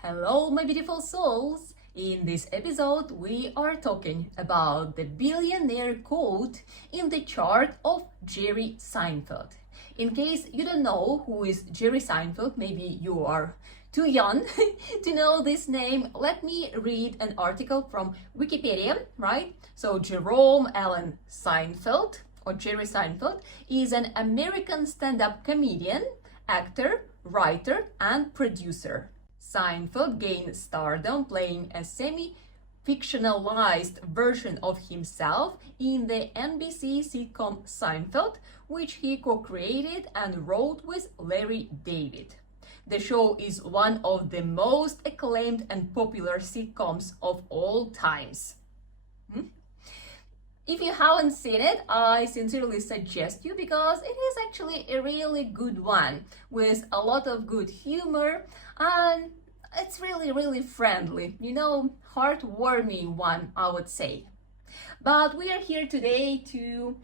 Hello, my beautiful souls! In this episode, we are talking about the billionaire code in the chart of Jerry Seinfeld. In case you don't know who is Jerry Seinfeld, maybe you are too young to know this name, let me read an article from Wikipedia, right? So Jerome Allen Seinfeld, or Jerry Seinfeld, is an American stand-up comedian, actor, writer, and producer. Seinfeld gained stardom playing a semi-fictionalized version of himself in the NBC sitcom Seinfeld, which he co-created and wrote with Larry David. The show is one of the most acclaimed and popular sitcoms of all times. If you haven't seen it, I sincerely suggest you because it is actually a really good one with a lot of good humor and it's really friendly, heartwarming one, I would say. But we are here today to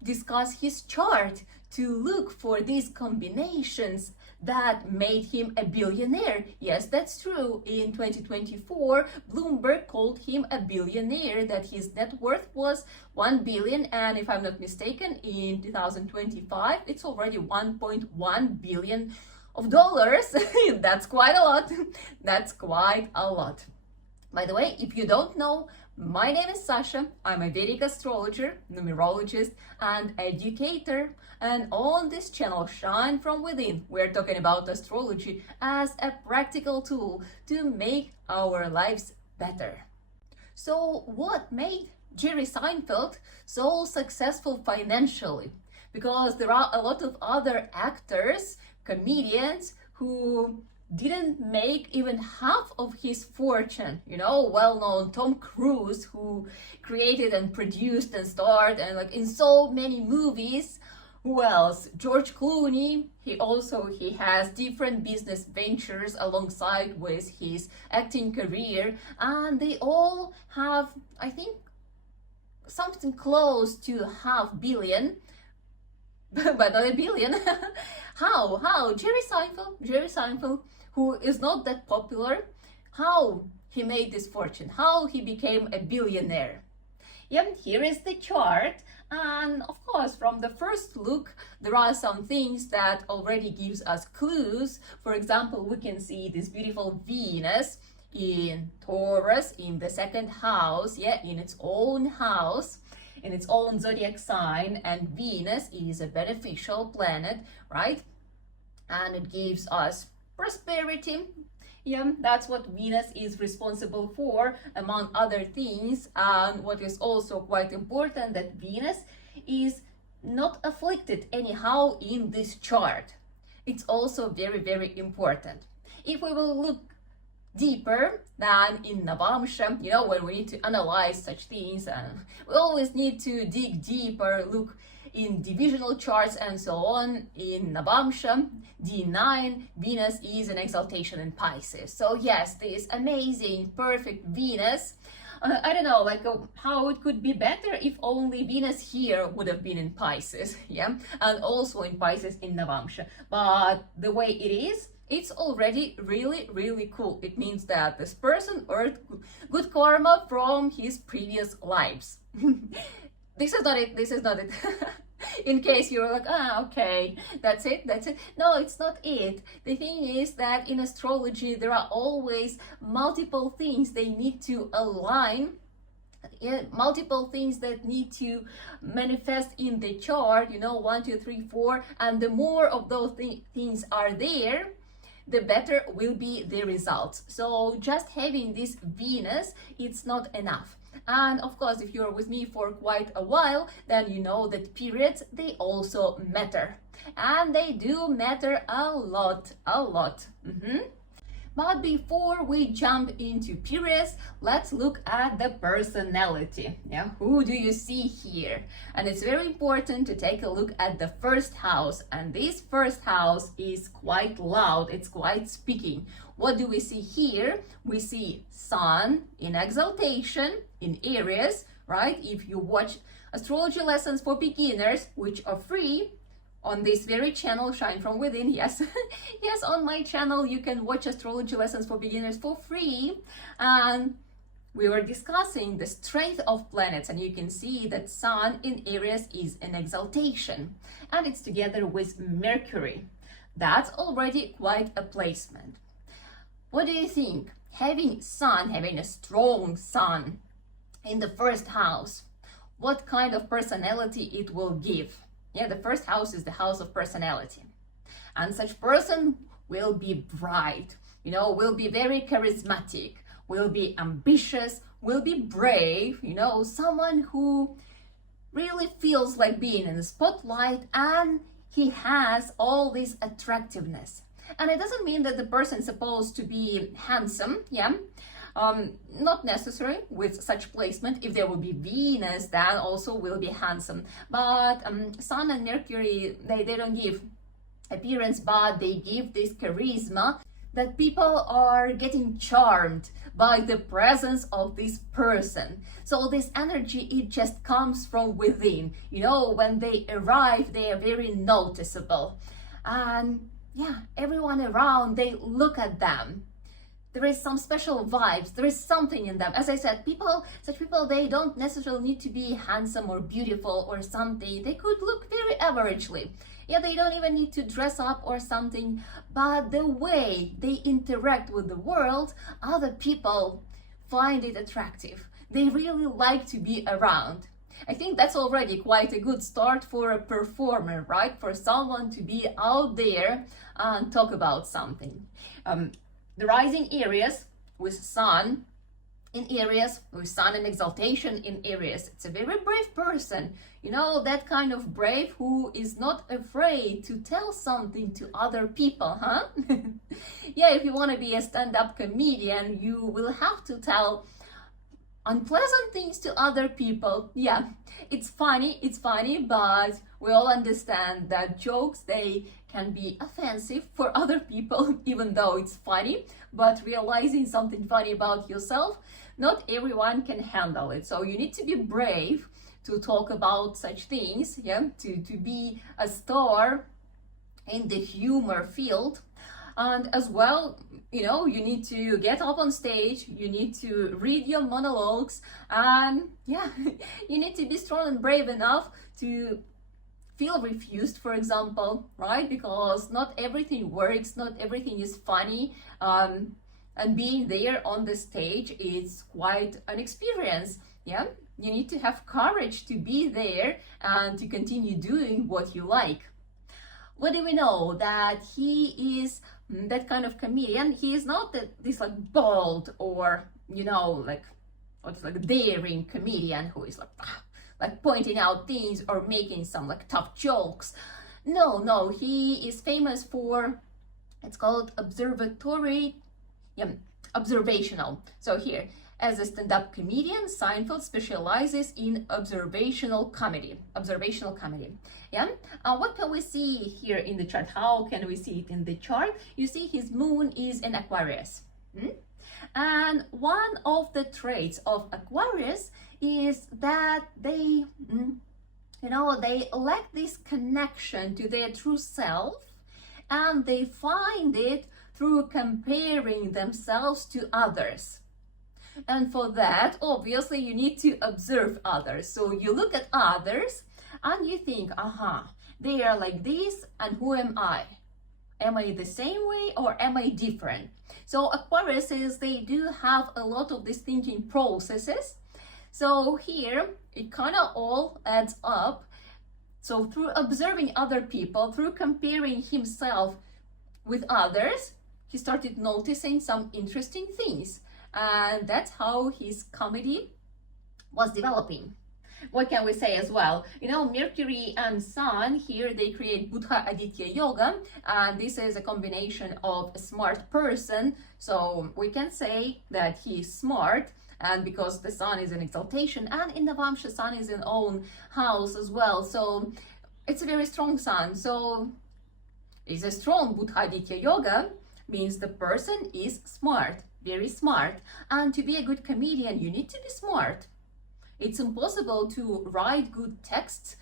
discuss his chart, to look for these combinations that made him a billionaire. Yes, that's true. In 2024, Bloomberg called him a billionaire, that his net worth was 1 billion, and if I'm not mistaken, in 2025, it's already 1.1 billion of dollars. That's quite a lot. That's quite a lot. By the way, if you don't know, my name is Sasha. I'm a Vedic astrologer, numerologist, and educator. And on this channel, Shine From Within, we're talking about astrology as a practical tool to make our lives better. So what made Jerry Seinfeld so successful financially? Because there are a lot of other actors, comedians who didn't make even half of his fortune. Well-known Tom Cruise, who created and produced and starred and in so many movies. Who else? George Clooney. He has different business ventures alongside with his acting career, and they all have, I think, something close to $500 million, but not a billion. How? Jerry Seinfeld, who is not that popular, how he made this fortune, how he became a billionaire. Here is the chart, and of course, from the first look, there are some things that already gives us clues. For example, we can see this beautiful Venus in Taurus in the second house, in its own house, in its own zodiac sign, and Venus is a beneficial planet, right? And it gives us prosperity. That's what Venus is responsible for, among other things. And what is also quite important, that Venus is not afflicted anyhow in this chart. It's also very important. If we will look deeper than in Navamsha, when we need to analyze such things, and we always need to dig deeper, look in divisional charts and so on. In Navamsha, D9, Venus is an exaltation in Pisces. So yes, this amazing, perfect Venus. I don't know, how it could be better if only Venus here would have been in Pisces, and also in Pisces in Navamsha. But the way it is, it's already really cool. It means that this person earned good karma from his previous lives. This is not it. In case you're like, okay, that's it. No, it's not it. The thing is that in astrology, there are always multiple things they need to align, multiple things that need to manifest in the chart, 1, 2, 3, 4, and the more of those things are there, the better will be the results. So just having this Venus, it's not enough. And of course, if you're with me for quite a while, then you know that periods, they also matter. And they do matter a lot. But before we jump into periods, let's look at the personality. Who do you see here? And it's very important to take a look at the first house. And this first house is quite loud. It's quite speaking. What do we see here? We see Sun in exaltation in Aries, right? If you watch astrology lessons for beginners, which are free, on this very channel, Shine From Within. Yes, yes, on my channel you can watch astrology lessons for beginners for free. And we were discussing the strength of planets, and you can see that Sun in Aries is an exaltation, and it's together with Mercury. That's already quite a placement. What do you think? Having a strong Sun in the first house, what kind of personality it will give? Yeah, the first house is the house of personality. And such person will be bright, will be very charismatic, will be ambitious, will be brave, someone who really feels like being in the spotlight, and he has all this attractiveness. And it doesn't mean that the person is supposed to be handsome, yeah. Not necessary with such placement. If there will be Venus, then also will be handsome. But Sun and Mercury, they don't give appearance, but they give this charisma that people are getting charmed by the presence of this person. So this energy, it just comes from within. When they arrive, they are very noticeable. And yeah, everyone around, they look at them. There is some special vibes. There is something in them. As I said, such people, they don't necessarily need to be handsome or beautiful or something. They could look very averagely. Yeah, they don't even need to dress up or something. But the way they interact with the world, other people find it attractive. They really like to be around. I think that's already quite a good start for a performer, right? For someone to be out there and talk about something. The rising Aries with Sun in Aries, with Sun and exaltation in Aries, it's a very brave person. That kind of brave who is not afraid to tell something to other people, huh? Yeah, if you want to be a stand-up comedian, you will have to tell unpleasant things to other people. Yeah, it's funny, but we all understand that jokes, they can be offensive for other people, even though it's funny. But realizing something funny about yourself, not everyone can handle it. So you need to be brave to talk about such things, yeah, to be a star in the humor field. And as well, you need to get up on stage, you need to read your monologues, and yeah, you need to be strong and brave enough to feel refused, for example, right? Because not everything works, not everything is funny, and being there on the stage is quite an experience, yeah? You need to have courage to be there and to continue doing what you like. What do we know? That he is that kind of comedian. He is not this like bold or daring comedian who is like pointing out things or making some like tough jokes. No, he is famous for, it's called observational. So here, as a stand-up comedian, Seinfeld specializes in observational comedy. Yeah. What can we see here in the chart? How can we see it in the chart? You see his moon is in Aquarius. And one of the traits of Aquarius is that they lack this connection to their true self, and they find it through comparing themselves to others. And for that, obviously, you need to observe others. So you look at others and you think, they are like this, and who am I? Am I the same way or am I different? So Aquariuses, they do have a lot of these thinking processes. So here, it kind of all adds up. So through observing other people, through comparing himself with others, he started noticing some interesting things. And that's how his comedy was developing. What can we say as well? Mercury and Sun here, they create Buddha Aditya Yoga, and this is a combination of a smart person. So we can say that he's smart, and because the Sun is an exaltation, and in Navamsha, Sun is in own house as well. So it's a very strong Sun. So it's a strong Buddha Aditya Yoga means the person is smart. Very smart. And to be a good comedian, you need to be smart. It's impossible to write good texts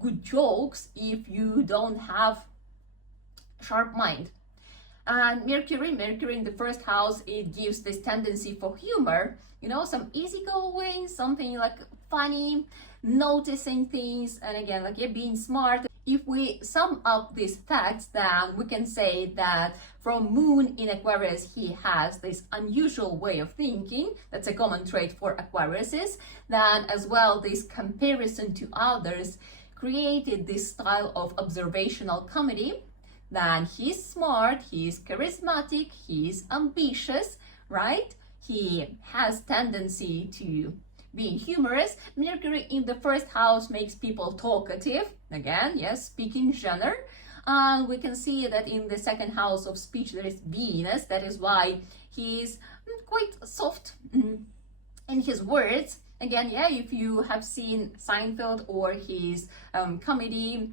good jokes if you don't have sharp mind. And Mercury in the first house, it gives this tendency for humor, you know, some easygoing, something like funny, noticing things, and again, like, yeah, being smart. If we sum up these facts, then we can say that from Moon in Aquarius, he has this unusual way of thinking. That's a common trait for Aquariuses. Then as well, this comparison to others created this style of observational comedy. Then he's smart, he's charismatic, he's ambitious, right? He has tendency to be humorous. Mercury in the first house makes people talkative. Again, yes, speaking genre. And we can see that in the second house of speech, there is Venus. That is why he's quite soft in his words. Again, yeah, if you have seen Seinfeld or his comedy,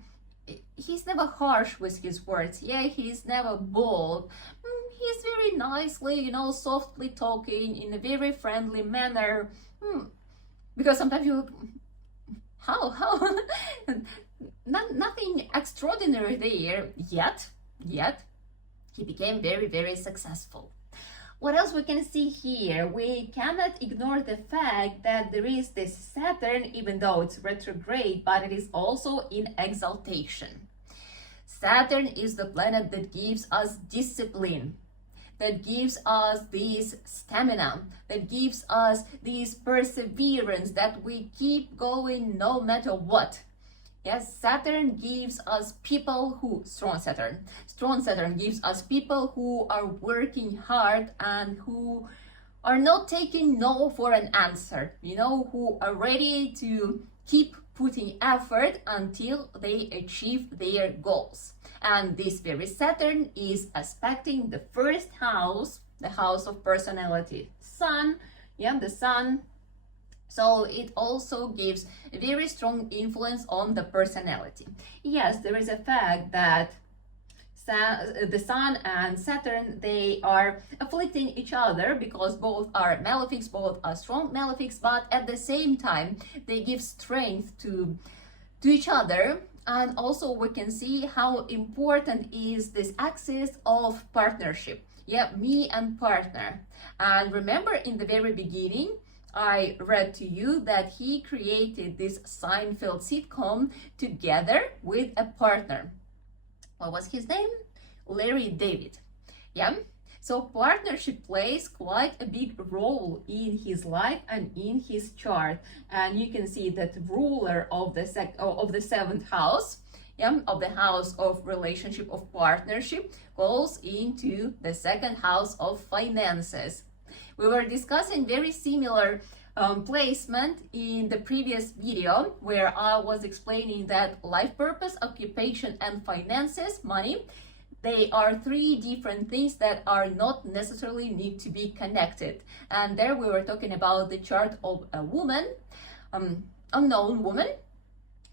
he's never harsh with his words. Yeah, he's never bold. He's very nicely, you know, softly talking in a very friendly manner. Because sometimes you, how, nothing extraordinary there yet. He became very, very successful. What else we can see here? We cannot ignore the fact that there is this Saturn, even though it's retrograde, but it is also in exaltation. Saturn is the planet that gives us discipline, that gives us this stamina, that gives us this perseverance, that we keep going no matter what. Yes, Saturn gives us people who, strong Saturn gives us people who are working hard and who are not taking no for an answer, you know, who are ready to keep putting effort until they achieve their goals. And this very Saturn is aspecting the first house, the house of personality, Sun, yeah, the Sun. So it also gives a very strong influence on the personality. Yes, there is a fact that the Sun and Saturn, they are afflicting each other because both are malefics, both are strong malefics, but at the same time, they give strength to each other. And also we can see how important is this axis of partnership. Yeah, me and partner. And remember in the very beginning, I read to you that he created this Seinfeld sitcom together with a partner. What was his name? Larry David. Yeah. So partnership plays quite a big role in his life and in his chart. And you can see that ruler of the seventh house, yeah, of the house of relationship, of partnership, goes into the second house of finances. We were discussing very similar placement in the previous video where I was explaining that life purpose, occupation, and finances, money, they are three different things that are not necessarily need to be connected. And there we were talking about the chart of a woman, unknown woman,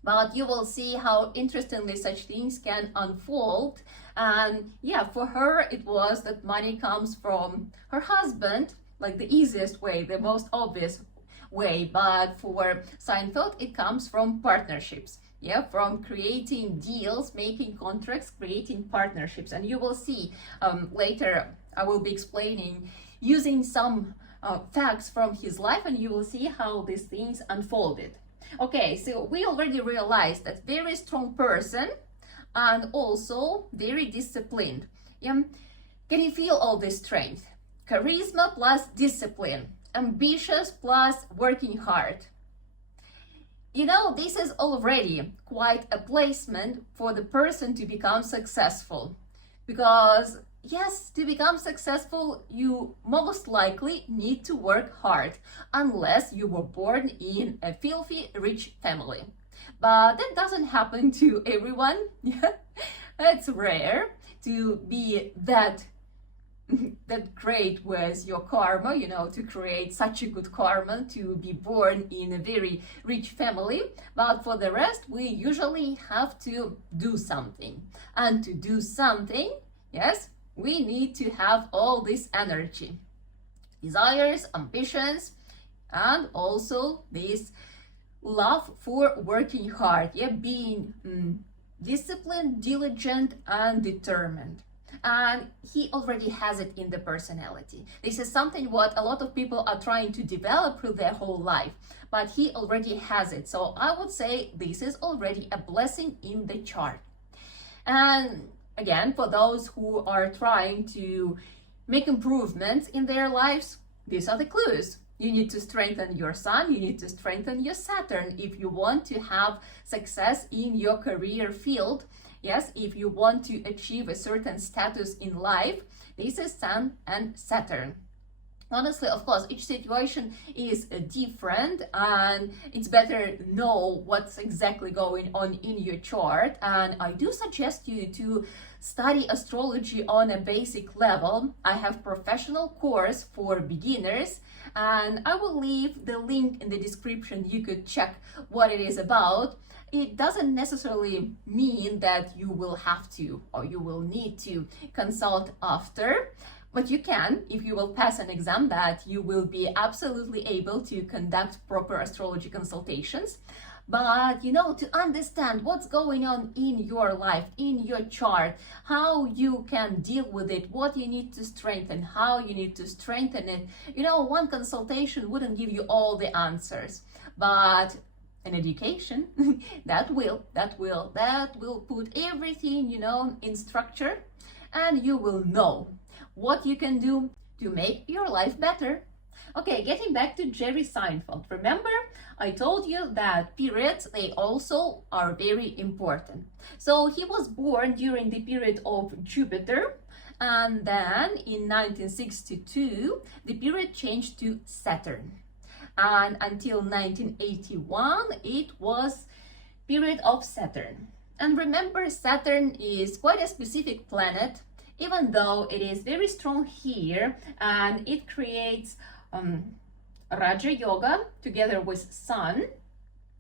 but you will see how interestingly such things can unfold. And yeah, for her, it was that money comes from her husband, like the easiest way, the most obvious way. But for Seinfeld, it comes from partnerships. Yeah, from creating deals, making contracts, creating partnerships. And you will see later, I will be explaining using some facts from his life, and you will see how these things unfolded. Okay, so we already realized that very strong person and also very disciplined. Yeah, can you feel all this strength? Charisma plus discipline, ambitious plus working hard. You know, this is already quite a placement for the person to become successful. Because, yes, to become successful, you most likely need to work hard, unless you were born in a filthy rich family. But that doesn't happen to everyone. It's rare to be that great with your karma, you know, to create such a good karma, to be born in a very rich family. But for the rest, we usually have to do something. And to do something, yes, we need to have all this energy, desires, ambitions, and also this love for working hard, yeah, being disciplined, diligent, and determined. And he already has it in the personality. This is something what a lot of people are trying to develop through their whole life, but he already has it. So I would say this is already a blessing in the chart. And again, for those who are trying to make improvements in their lives, these are the clues. You need to strengthen your sun, you need to strengthen your Saturn if you want to have success in your career field. Yes, if you want to achieve a certain status in life, this is Sun and Saturn. Honestly, of course, each situation is different, and it's better know what's exactly going on in your chart. And I do suggest you to study astrology on a basic level. I have professional course for beginners, and I will leave the link in the description. You could check what it is about. It doesn't necessarily mean that you will have to or you will need to consult after, but you can. If you will pass an exam, that you will be absolutely able to conduct proper astrology consultations. But you know, to understand what's going on in your life, in your chart, how you can deal with it, what you need to strengthen, how you need to strengthen it. You know, one consultation wouldn't give you all the answers, but an education that will put everything, you know, in structure, and you will know what you can do to make your life better. Okay, getting back to Jerry Seinfeld. Remember, I told you that periods, they also are very important. So he was born during the period of Jupiter, and then in 1962, the period changed to Saturn. And until 1981, it was period of Saturn. And remember, Saturn is quite a specific planet, even though it is very strong here, and it creates Raja Yoga together with Sun.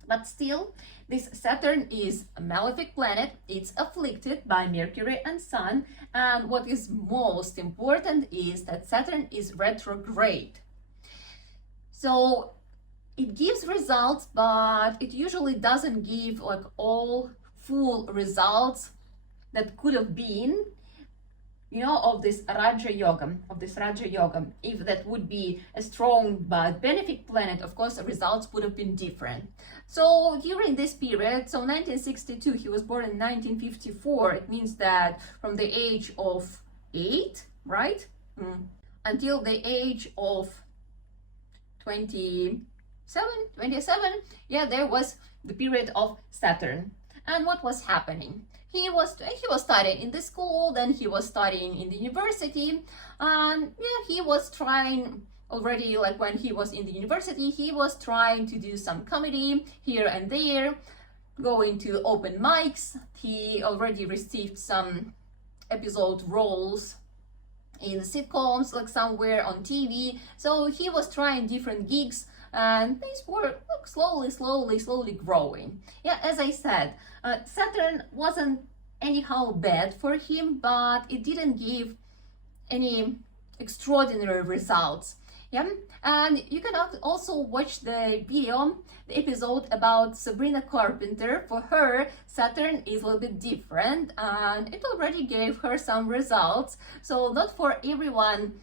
But still, this Saturn is a malefic planet. It's afflicted by Mercury and Sun. And what is most important is that Saturn is retrograde. So it gives results, but it usually doesn't give like all full results that could have been, you know, of this Raja Yoga, If that would be a strong but benefic planet, of course, the results would have been different. So during this period, so 1962, he was born in 1954. It means that from the age of 8, right, until the age of 27, yeah, there was the period of Saturn. And what was happening? He was studying in the school, then he was studying in the university, and yeah, he was trying already, like when he was in the university, he was trying to do some comedy here and there, going to open mics. He already received some episode roles in sitcoms, like somewhere on TV. So he was trying different gigs, and things were slowly growing. Yeah, as I said, Saturn wasn't anyhow bad for him, but it didn't give any extraordinary results. Yeah, and you can also watch the video, the episode about Sabrina Carpenter. For her, Saturn is a little bit different, and it already gave her some results. So not for everyone,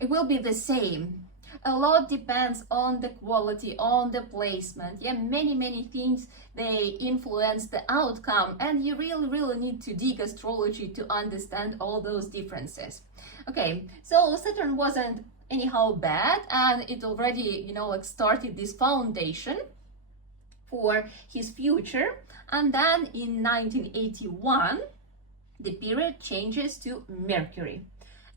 it will be the same. A lot depends on the quality, on the placement. Yeah, many things, they influence the outcome, and you really need to dig astrology to understand all those differences. Okay, so Saturn wasn't anyhow bad, and it already, you know, like started this foundation for his future. And then in 1981, the period changes to Mercury.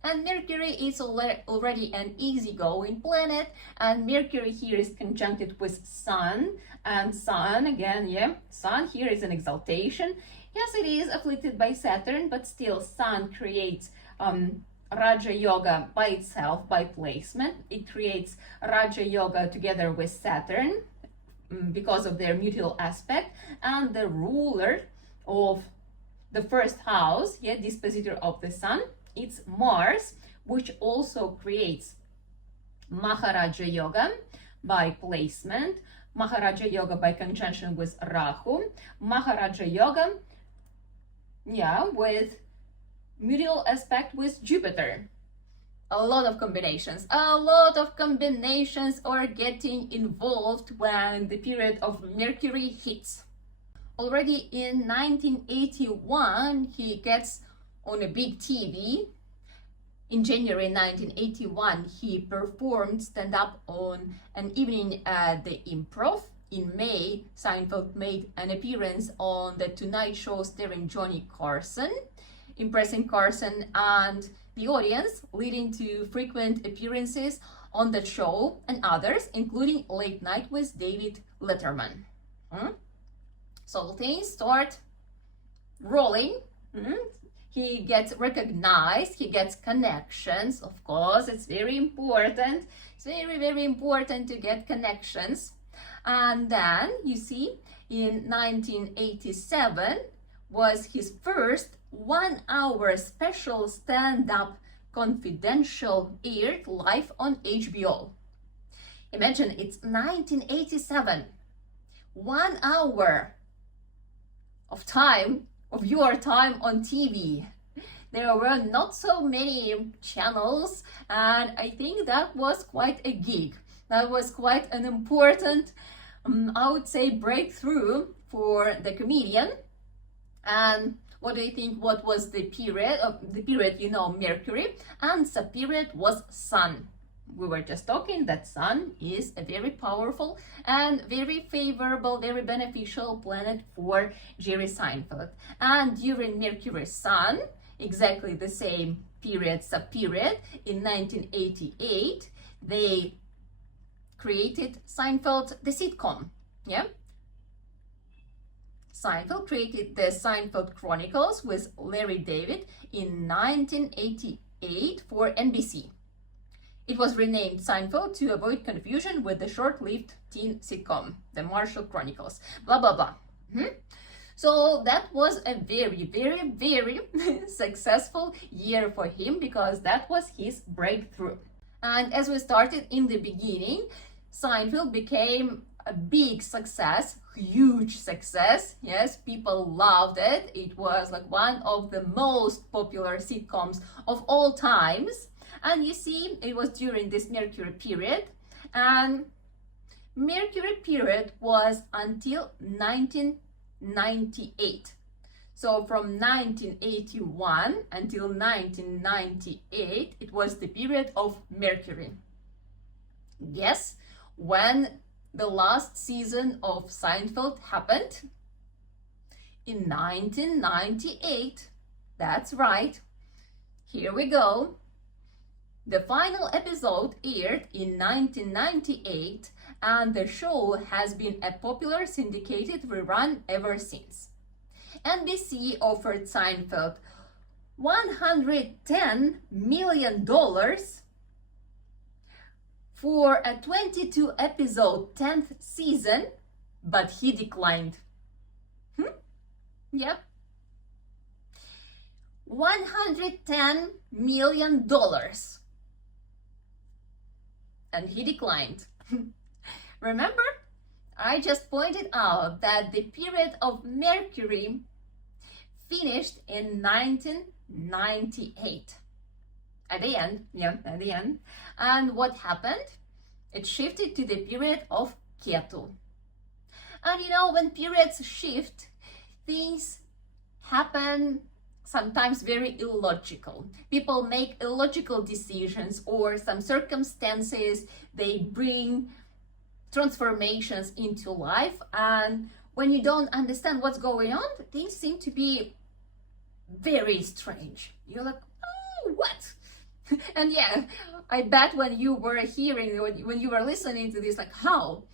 And Mercury is already an easygoing planet, and Mercury here is conjuncted with Sun, and Sun again, yeah, Sun here is an exaltation. Yes, it is afflicted by Saturn, but still Sun creates Raja Yoga by itself, by placement. It creates Raja Yoga together with Saturn because of their mutual aspect, and the ruler of the first house, yeah, dispositor of the Sun, it's Mars, which also creates Maharaja Yoga by placement. Maharaja Yoga by conjunction with Rahu, Maharaja Yoga, yeah, with mutual aspect with Jupiter. A lot of combinations are getting involved when the period of Mercury hits. Already in 1981, he gets on a big TV. In January 1981, he performed stand-up on an evening at the Improv. In May, Seinfeld made an appearance on The Tonight Show starring Johnny Carson, impressing Carson and the audience, leading to frequent appearances on the show and others, including Late Night with David Letterman. So things start rolling. He gets recognized, he gets connections. Of course, it's very important. It's very, very important to get connections. And then, you see, in 1987 was his first 1-hour special stand-up confidential aired live on HBO. Imagine, it's 1987. 1 hour of time, of your time on TV. There were not so many channels, and I think that was quite a gig. That was quite an important, I would say, breakthrough for the comedian. And what do you think? What was the period? You know, Mercury, and the period was Sun. We were just talking that Sun is a very powerful and very favorable, very beneficial planet for Jerry Seinfeld. And during Mercury's Sun, exactly the same period, sub-period, in 1988, they created Seinfeld, the sitcom. Yeah. Seinfeld created the Seinfeld Chronicles with Larry David in 1988 for NBC. It was renamed Seinfeld to avoid confusion with the short-lived teen sitcom, The Marshall Chronicles, blah, blah, blah. So that was a very, very, very successful year for him, because that was his breakthrough. And as we started in the beginning, Seinfeld became a big success, huge success. Yes, people loved it. It was like one of the most popular sitcoms of all times. And you see, it was during this Mercury period, and Mercury period was until 1998. So from 1981 until 1998, it was the period of Mercury. Guess when the last season of Seinfeld happened? In 1998. That's right. Here we go. The final episode aired in 1998, and the show has been a popular syndicated rerun ever since. NBC offered Seinfeld $110 million for a 22-episode 10th season, but he declined. Yep. $110 million. And he declined. Remember, I just pointed out that the period of Mercury finished in 1998. At the end. And what happened? It shifted to the period of Ketu. And you know, when periods shift, things happen sometimes very illogical. People make illogical decisions, or some circumstances, they bring transformations into life, and when you don't understand what's going on, things seem to be very strange. You're like, oh, what? And yeah, I bet when you were hearing, when you were listening to this, like, how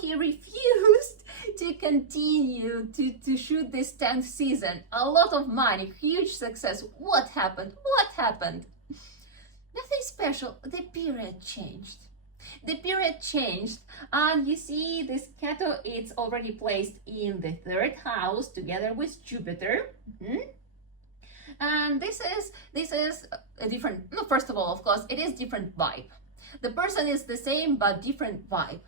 he refused to continue to shoot this 10th season. A lot of money, huge success. What happened? Nothing special. The period changed. And you see this Ketu, it's already placed in the 3rd house together with Jupiter. And this is a different, no, first of all, of course, it is different vibe. The person is the same but different vibe.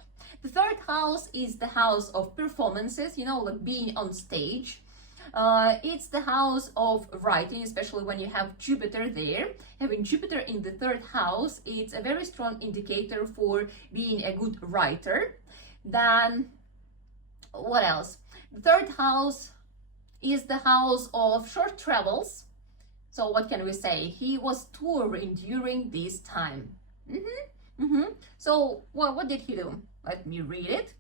The third house is the house of performances, you know, like being on stage. It's the house of writing, especially when you have Jupiter there. Having Jupiter in the third house, it's a very strong indicator for being a good writer. Then, what else? The third house is the house of short travels. So what can we say? He was touring during this time. So what did he do? Let me read it.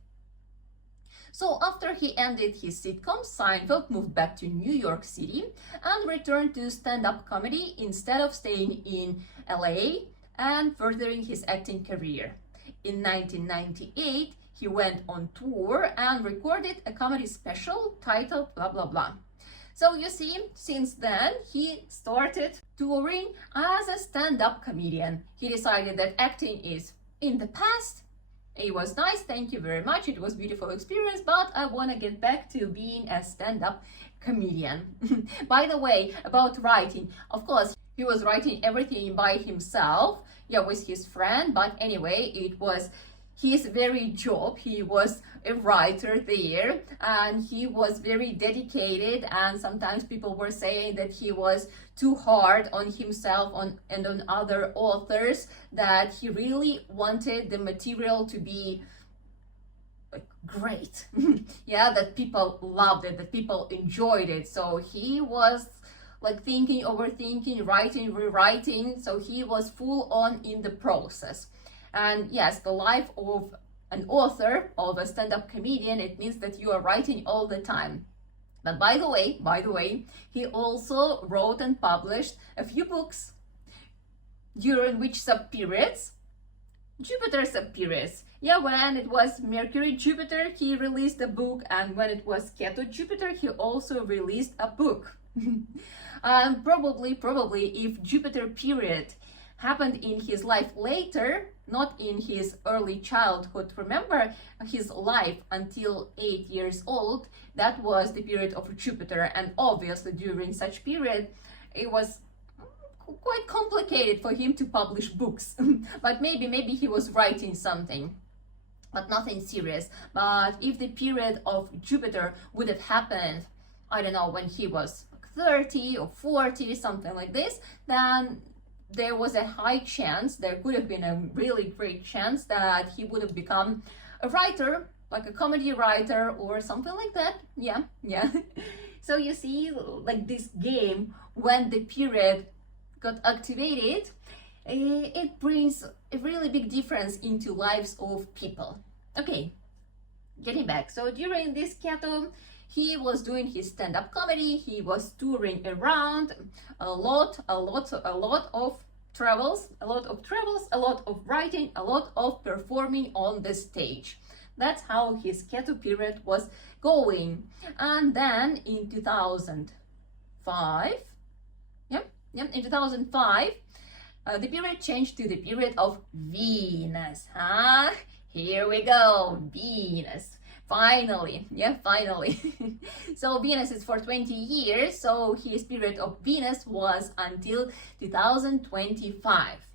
So after he ended his sitcom, Seinfeld moved back to New York City and returned to stand-up comedy instead of staying in LA and furthering his acting career. In 1998, he went on tour and recorded a comedy special titled blah blah blah. So you see, since then, he started touring as a stand-up comedian. He decided that acting is in the past. It was nice, thank you very much. It was a beautiful experience, but I want to get back to being a stand-up comedian. By the way, about writing, of course, he was writing everything by himself, yeah, with his friend, but anyway, it was his very job. He was a writer there and he was very dedicated, and sometimes people were saying that he was too hard on himself and on other authors, that he really wanted the material to be like great. Yeah, that people loved it, that people enjoyed it. So he was like thinking, overthinking, writing, rewriting, so he was full on in the process. And yes, the life of an author, of a stand-up comedian, it means that you are writing all the time. But by the way, he also wrote and published a few books, during which sub-periods, Jupiter sub-periods. Yeah, when it was Mercury Jupiter, he released a book, and when it was Ketu Jupiter, he also released a book. And probably if Jupiter period happened in his life later, not in his early childhood. Remember his life until 8 years old, that was the period of Jupiter, and obviously during such period it was quite complicated for him to publish books. But maybe he was writing something, but nothing serious. But if the period of Jupiter would have happened, I don't know, when he was 30 or 40, something like this, then there was a high chance, there could have been a really great chance that he would have become a writer, like a comedy writer or something like that. Yeah. So you see, like this game, when the period got activated, it brings a really big difference into lives of people. Okay, getting back. So during this Ketu, he was doing his stand-up comedy, he was touring around, a lot of travels, a lot of writing, a lot of performing on the stage. That's how his Ketu period was going. And then in 2005, in 2005, the period changed to the period of Venus. Here we go, Venus. Finally. So Venus is for 20 years, so his period of Venus was until 2025.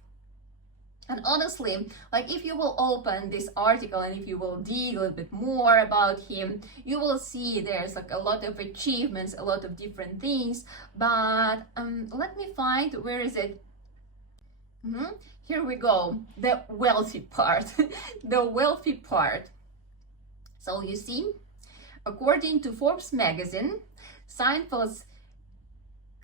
And honestly, like if you will open this article and if you will dig a little bit more about him, you will see there's like a lot of achievements, a lot of different things. But let me find, where is it? Here we go, the wealthy part. The wealthy part. So you see, according to Forbes magazine, Seinfeld's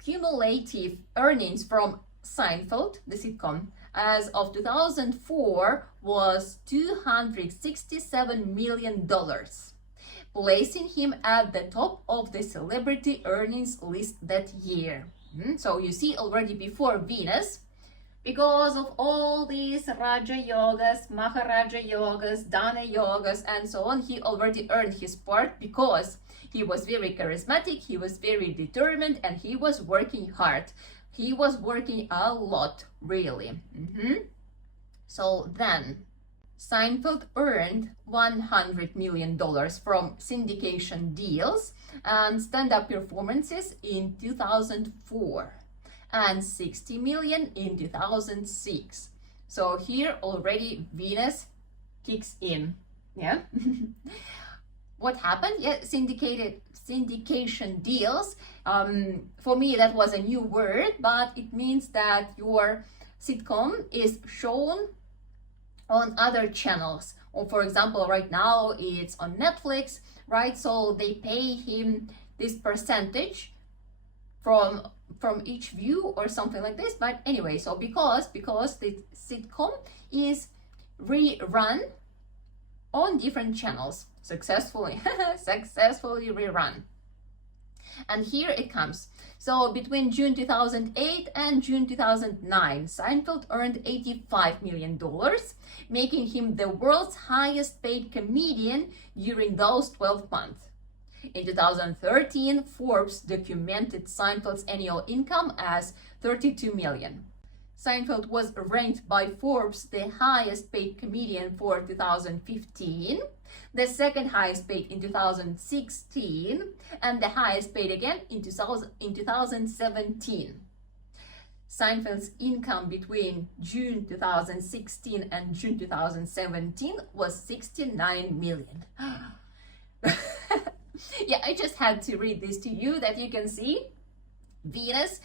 cumulative earnings from Seinfeld, the sitcom, as of 2004 was $267 million, placing him at the top of the celebrity earnings list that year. So you see, already before Venus, because of all these Raja Yogas, Maharaja Yogas, Dana Yogas, and so on, he already earned his part because he was very charismatic, he was very determined, and he was working hard. He was working a lot, really. So then, Seinfeld earned $100 million from syndication deals and stand-up performances in 2004. And 60 million in 2006. So here already Venus kicks in. Yeah. What happened? Yeah, syndication deals. For me, that was a new word, but it means that your sitcom is shown on other channels. Or for example, right now it's on Netflix, right? So they pay him this percentage from each view or something like this. But anyway, so because the sitcom is rerun on different channels successfully rerun. And here it comes. So between June 2008 and June 2009, Seinfeld earned $85 million, making him the world's highest paid comedian during those 12 months. In 2013, Forbes documented Seinfeld's annual income as $32 million. Seinfeld was ranked by Forbes the highest paid comedian for 2015, the second highest paid in 2016, and the highest paid again in 2017. Seinfeld's income between June 2016 and June 2017 was $69 million. Yeah, I just had to read this to you that you can see Venus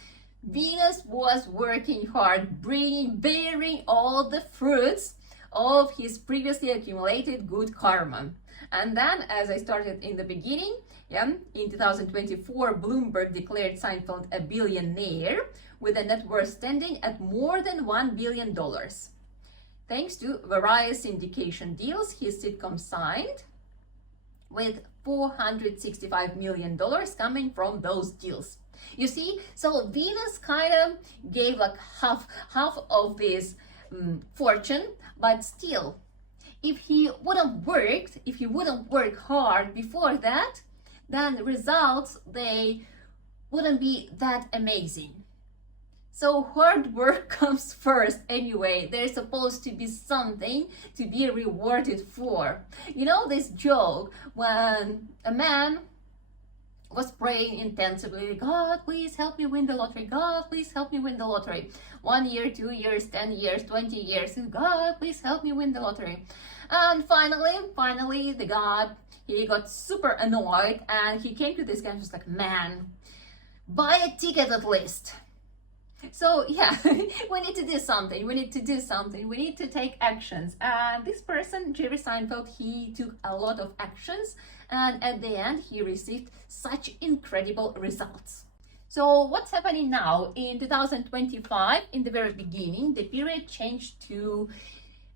was working hard, bearing all the fruits of his previously accumulated good karma. And then, as I started in the beginning, yeah, in 2024, Bloomberg declared Seinfeld a billionaire with a net worth standing at more than $1 billion. Thanks to various syndication deals his sitcom signed, with $465 million coming from those deals. You see, so Venus kind of gave like half of this fortune, but still, if he wouldn't work hard before that, then the results, they wouldn't be that amazing. So hard work comes first anyway. There's supposed to be something to be rewarded for. You know this joke when a man was praying intensively, God, please help me win the lottery. God, please help me win the lottery. 1 year, 2 years, 10 years, 20 years. God, please help me win the lottery. And finally, the God, he got super annoyed and he came to this guy and was like, man, buy a ticket at least. So yeah, we need to do something. We need to take actions. And this person, Jerry Seinfeld, he took a lot of actions, and at the end he received such incredible results. So what's happening now? In 2025, in the very beginning, the period changed to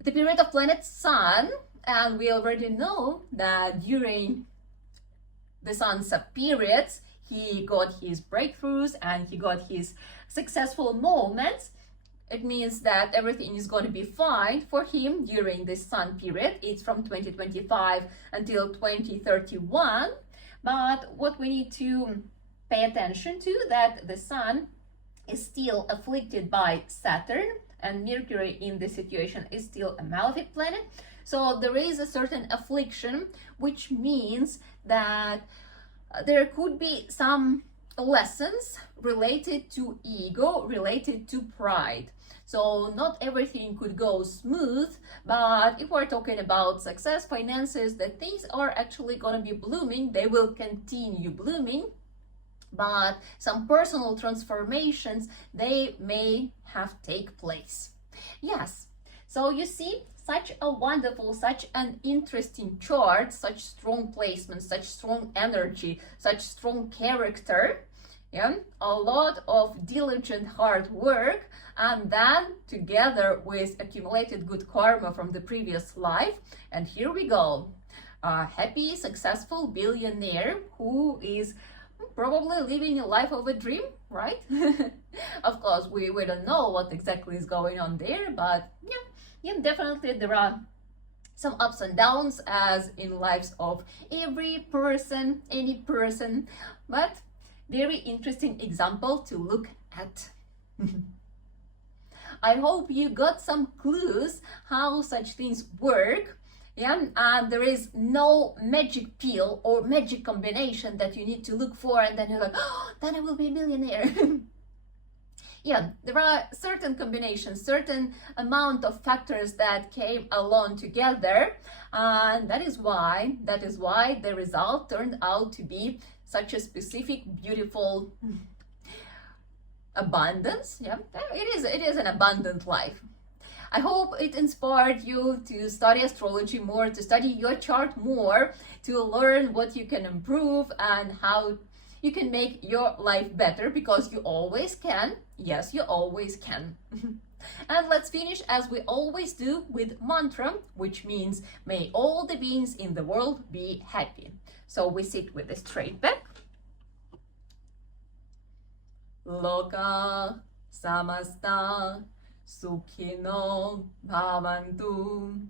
the period of planet Sun, and we already know that during the Sun's periods, he got his breakthroughs and he got his successful moments. It means that everything is going to be fine for him during this Sun period. It's from 2025 until 2031. But what we need to pay attention to, that the Sun is still afflicted by Saturn, and Mercury in this situation is still a malefic planet. So there is a certain affliction, which means that there could be some lessons related to ego, related to pride. So not everything could go smooth, but if we're talking about success, finances, that things are actually going to be blooming, they will continue blooming, but some personal transformations, they may have take place. Yes, so you see, such a wonderful, such an interesting chart, such strong placement, such strong energy, such strong character, yeah, a lot of diligent hard work, and then together with accumulated good karma from the previous life. And here we go, a happy, successful billionaire who is probably living a life of a dream, right? Of course, we don't know what exactly is going on there, but yeah, definitely there are some ups and downs, as in lives of every person, any person, but very interesting example to look at. I hope you got some clues how such things work. Yeah, and there is no magic pill or magic combination that you need to look for and then you're like, oh, then I will be a millionaire. Yeah, there are certain combinations, certain amount of factors that came along together, and that is why the result turned out to be such a specific, beautiful abundance. Yeah, it is an abundant life. I hope it inspired you to study astrology more, to study your chart more, to learn what you can improve and how you can make your life better, because you always can. Yes, you always can. And let's finish as we always do with mantra, which means may all the beings in the world be happy. So we sit with a straight back. Loka samasta Sukhino bhavantu.